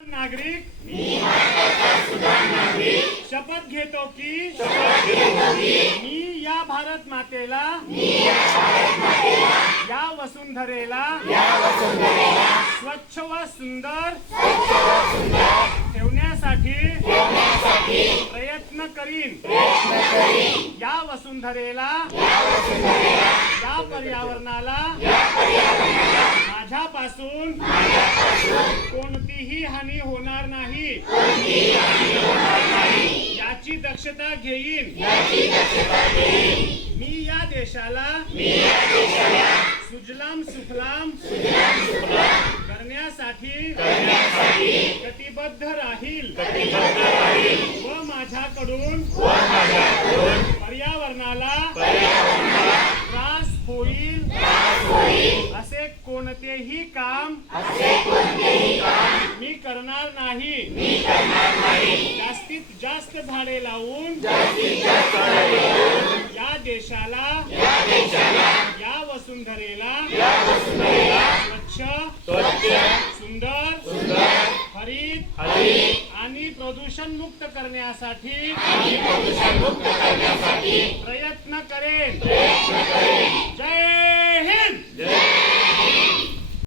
नागरिक शपथ घेतो की मी या भारत मातेला या वसुंधरेला स्वच्छ व सुंदर ठेवण्यासाठी प्रयत्न करीन. या वसुंधरेला या पर्यावरणाला माझ्यापासून कोणतीही हानी होणार नाही. याची दक्षता घेईन. मी या देशाला सुजलाम सुफलाम करण्यासाठी कटिबद्ध राहील व माझ्याकडून पर्यावरणाला त्रास होईल कोणतेही काम मी करणार नाही. जास्तीत जास्त झाडे लावून या देशाला या वसुंधरेला स्वच्छ सुंदर हरित आणि प्रदूषण मुक्त करण्यासाठी प्रयत्न करेन.